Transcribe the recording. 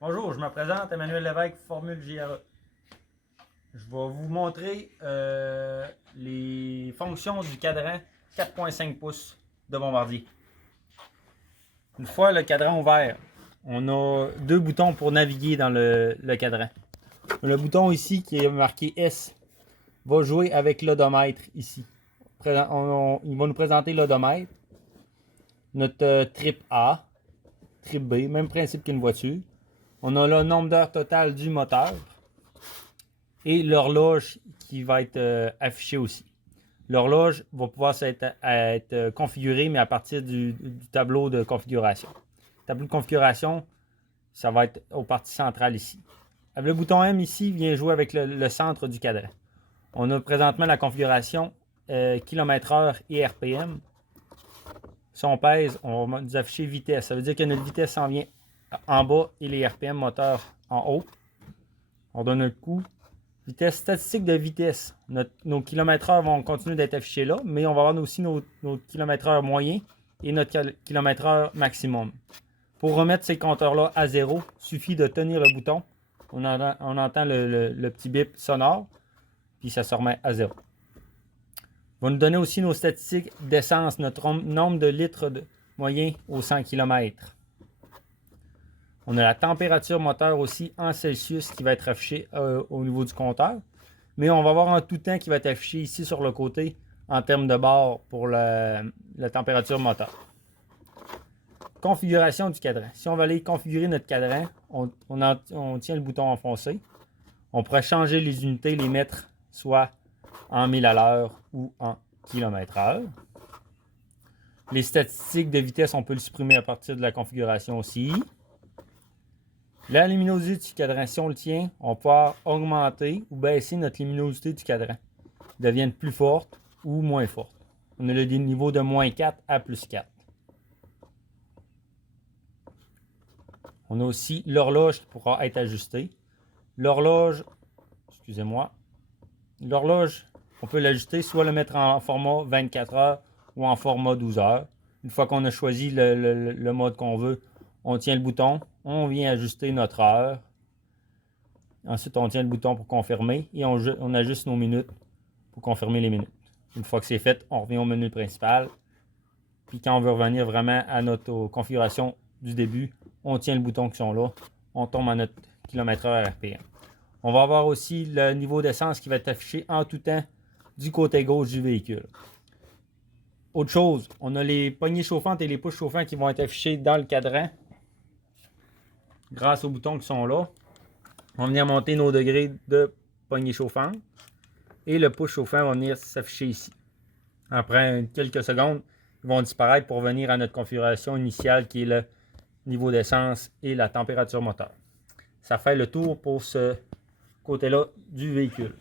Bonjour, je me présente Emmanuel Lévesque, Formule JRE. Je vais vous montrer les fonctions du cadran 4.5 pouces de Bombardier. Une fois le cadran ouvert, on a deux boutons pour naviguer dans le cadran. Le bouton ici qui est marqué S va jouer avec l'odomètre ici. Il va nous présenter l'odomètre, notre trip A, trip B, même principe qu'une voiture. On a le nombre d'heures totales du moteur et l'horloge qui va être affichée aussi. L'horloge va pouvoir être configurée, mais à partir du tableau de configuration. Le tableau de configuration, ça va être aux parties centrales ici. Le bouton M ici vient jouer avec le centre du cadran. On a présentement la configuration km/h et RPM. Si on pèse, on va nous afficher vitesse. Ça veut dire que notre vitesse s'en vient en bas et les RPM moteur en haut. On donne un coup. Vitesse statistique de vitesse. Nos km/h vont continuer d'être affichés là, mais on va avoir aussi nos km/h moyens et notre km/h maximum. Pour remettre ces compteurs-là à zéro, il suffit de tenir le bouton. On entend le petit bip sonore, puis ça se remet à zéro. Il va nous donner aussi nos statistiques d'essence, notre nombre de litres moyen au 100 km. On a la température moteur aussi en Celsius qui va être affichée au niveau du compteur. Mais on va avoir un tout temps qui va être affiché ici sur le côté en termes de barre pour la température moteur. Configuration du cadran. Si on va aller configurer notre cadran, on tient le bouton enfoncé. On pourrait changer les unités, les mettre soit en 1000 à l'heure ou en km/h. Les statistiques de vitesse, on peut le supprimer à partir de la configuration aussi. La luminosité du cadran, si on le tient, on va pouvoir augmenter ou baisser notre luminosité du cadran. Elle devient plus forte ou moins forte. On a le niveau de moins 4 à plus 4. On a aussi l'horloge qui pourra être ajustée. L'horloge, excusez-moi, l'horloge, on peut l'ajuster, soit le mettre en format 24 heures ou en format 12 heures. Une fois qu'on a choisi le mode qu'on veut, on tient le bouton, on vient ajuster notre heure. Ensuite, on tient le bouton pour confirmer et on ajuste nos minutes pour confirmer les minutes. Une fois que c'est fait, on revient au menu principal. Puis quand on veut revenir vraiment à notre configuration du début, on tient le bouton qui sont là, on tombe à notre km/h RPM. On va avoir aussi le niveau d'essence qui va être affiché en tout temps du côté gauche du véhicule. Autre chose, on a les poignées chauffantes et les push chauffants qui vont être affichés dans le cadran grâce aux boutons qui sont là. On va venir monter nos degrés de poignée chauffante et le push chauffant va venir s'afficher ici. Après quelques secondes, ils vont disparaître pour venir à notre configuration initiale qui est le niveau d'essence et la température moteur. Ça fait le tour pour ce côté-là du véhicule.